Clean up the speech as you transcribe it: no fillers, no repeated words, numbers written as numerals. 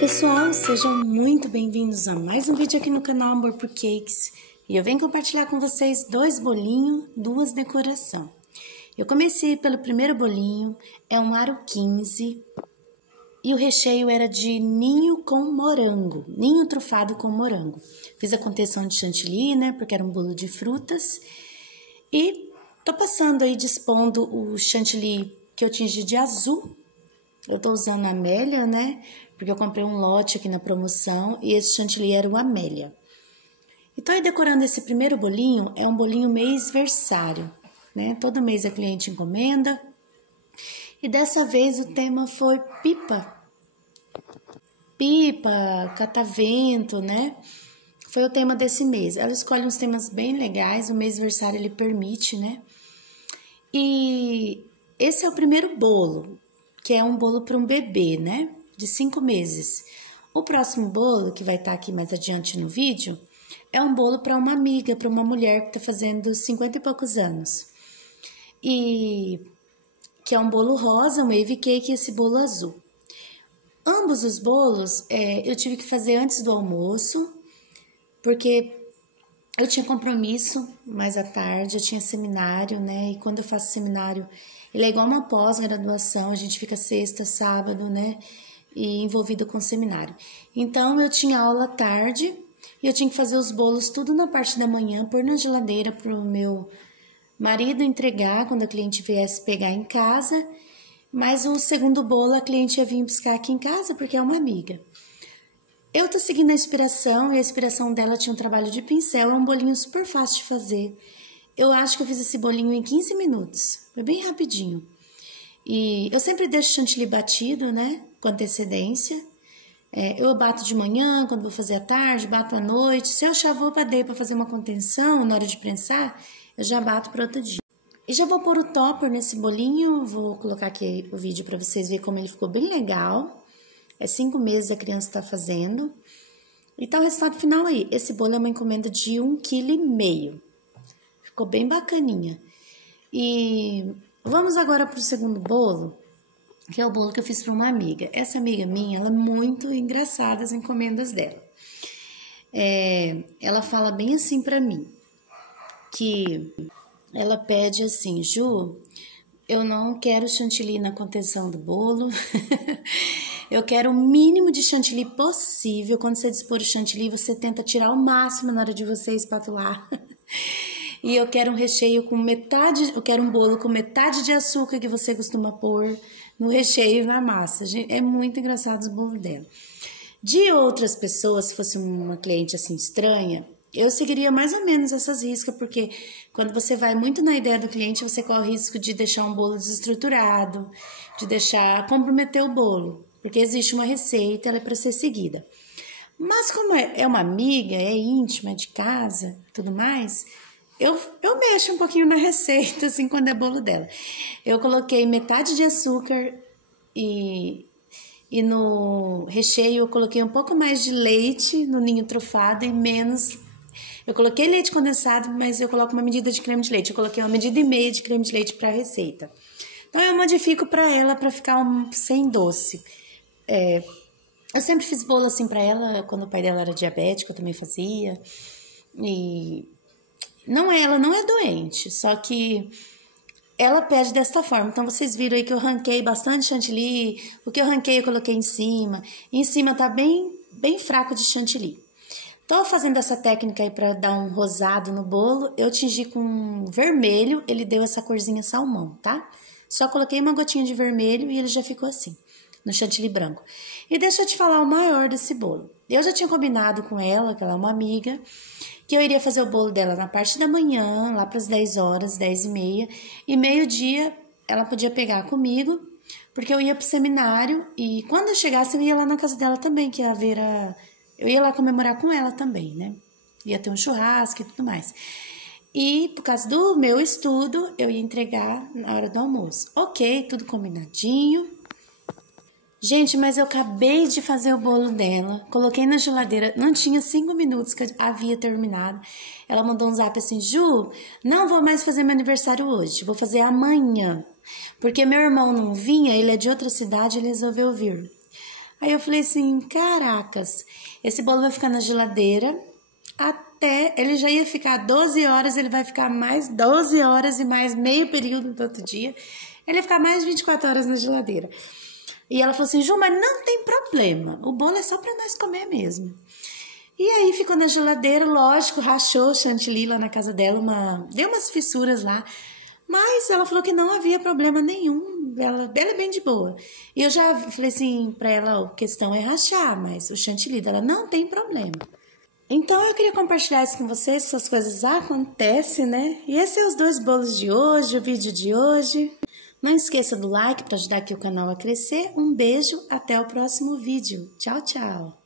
Pessoal, sejam muito bem-vindos a mais um vídeo aqui no canal Amor por Cakes. E eu venho compartilhar com vocês 2 bolinhos, 2 decoração. Eu comecei pelo primeiro bolinho, é um aro 15 e o recheio era de ninho com morango, ninho trufado com morango. Fiz a contenção de chantilly, né, porque era um bolo de frutas. E tô passando aí, dispondo o chantilly que eu tingi de azul. Eu tô usando a Amélia, né? Porque eu comprei um lote aqui na promoção e esse chantilly era o Amélia. E tô aí decorando esse primeiro bolinho, é um bolinho mêsversário, né? Todo mês a cliente encomenda. E dessa vez o tema foi pipa. Pipa, catavento, né? Foi o tema desse mês. Ela escolhe uns temas bem legais, o mêsversário ele permite, né? E esse é o primeiro bolo, que é um bolo para um bebê, né? De 5 meses. O próximo bolo, que vai estar aqui mais adiante no vídeo, é um bolo para uma amiga, para uma mulher que está fazendo 50 e poucos anos. E que é um bolo rosa, um wave cake, e esse bolo azul. Ambos os bolos eu tive que fazer antes do almoço, porque eu tinha compromisso mais à tarde, eu tinha seminário, né? E quando eu faço seminário, ele é igual uma pós-graduação, a gente fica sexta, sábado, né? E envolvido com seminário. Então, eu tinha aula à tarde e eu tinha que fazer os bolos tudo na parte da manhã, pôr na geladeira para o meu marido entregar quando a cliente viesse pegar em casa. Mas o segundo bolo a cliente ia vir buscar aqui em casa porque é uma amiga. Eu tô seguindo a inspiração e a inspiração dela tinha um trabalho de pincel, é um bolinho super fácil de fazer. Eu acho que eu fiz esse bolinho em 15 minutos, foi bem rapidinho. E eu sempre deixo chantilly batido, né, com antecedência. Eu bato de manhã, quando vou fazer à tarde, bato à noite. Se eu já vou para fazer uma contenção na hora de prensar, eu já bato para outro dia. E já vou pôr o topper nesse bolinho, vou colocar aqui o vídeo para vocês verem como ele ficou bem legal. É 5 meses a criança está fazendo. E tá o resultado final aí. Esse bolo é uma encomenda de 1,5 kg. Ficou bem bacaninha. E vamos agora para o segundo bolo, que é o bolo que eu fiz para uma amiga. Essa amiga minha, ela é muito engraçada as encomendas dela. Ela fala bem assim para mim, que ela pede assim: Ju, eu não quero chantilly na contenção do bolo. Eu quero o mínimo de chantilly possível. Quando você dispor o chantilly, você tenta tirar o máximo na hora de você espatular. E eu quero um recheio com metade, eu quero um bolo com metade de açúcar que você costuma pôr no recheio e na massa. É muito engraçado os bolos dela. De outras pessoas, se fosse uma cliente assim estranha, eu seguiria mais ou menos essas riscas, porque quando você vai muito na ideia do cliente, você corre o risco de deixar um bolo desestruturado, de comprometer o bolo, porque existe uma receita, ela é para ser seguida. Mas como é uma amiga, é íntima, é de casa, tudo mais, eu mexo um pouquinho na receita, assim, quando é bolo dela. Eu coloquei metade de açúcar e no recheio eu coloquei um pouco mais de leite no ninho trufado e menos. Eu coloquei leite condensado, mas eu coloco uma medida de creme de leite. Eu coloquei 1,5 medida de creme de leite para a receita. Então, eu modifico para ela para ficar sem doce. Eu sempre fiz bolo assim para ela, quando o pai dela era diabético, eu também fazia. E ela não é doente, só que ela pede desta forma. Então, vocês viram aí que eu ranquei bastante chantilly. O que eu ranquei, eu coloquei em cima. E em cima tá bem fraco de chantilly. Tô fazendo essa técnica aí para dar um rosado no bolo. Eu tingi com vermelho, ele deu essa corzinha salmão, tá? Só coloquei uma gotinha de vermelho e ele já ficou assim, no chantilly branco. E deixa eu te falar o maior desse bolo. Eu já tinha combinado com ela, que ela é uma amiga, que eu iria fazer o bolo dela na parte da manhã, lá para as 10 horas, 10h30. E meio-dia ela podia pegar comigo, porque eu ia pro seminário. E quando eu chegasse, eu ia lá na casa dela também, que ia haver eu ia lá comemorar com ela também, né? Ia ter um churrasco e tudo mais. E por causa do meu estudo, eu ia entregar na hora do almoço. Ok, tudo combinadinho. Gente, mas eu acabei de fazer o bolo dela, coloquei na geladeira, não tinha 5 minutos que eu havia terminado. Ela mandou um zap assim: Ju, não vou mais fazer meu aniversário hoje, vou fazer amanhã. Porque meu irmão não vinha, ele é de outra cidade, ele resolveu vir. Aí eu falei assim, caracas, esse bolo vai ficar na geladeira até, ele já ia ficar 12 horas, ele vai ficar mais 12 horas e mais meio período do outro dia. Ele ia ficar mais 24 horas na geladeira. E ela falou assim, Ju, mas não tem problema, o bolo é só para nós comer mesmo. E aí ficou na geladeira, lógico, rachou o chantilly lá na casa dela, deu umas fissuras lá. Mas ela falou que não havia problema nenhum, ela é bem de boa. E eu já falei assim pra ela, a questão é rachar, mas o chantilly dela não tem problema. Então eu queria compartilhar isso com vocês, essas coisas acontecem, né? E esses são os 2 bolos de hoje, o vídeo de hoje. Não esqueça do like para ajudar aqui o canal a crescer. Um beijo, até o próximo vídeo. Tchau, tchau!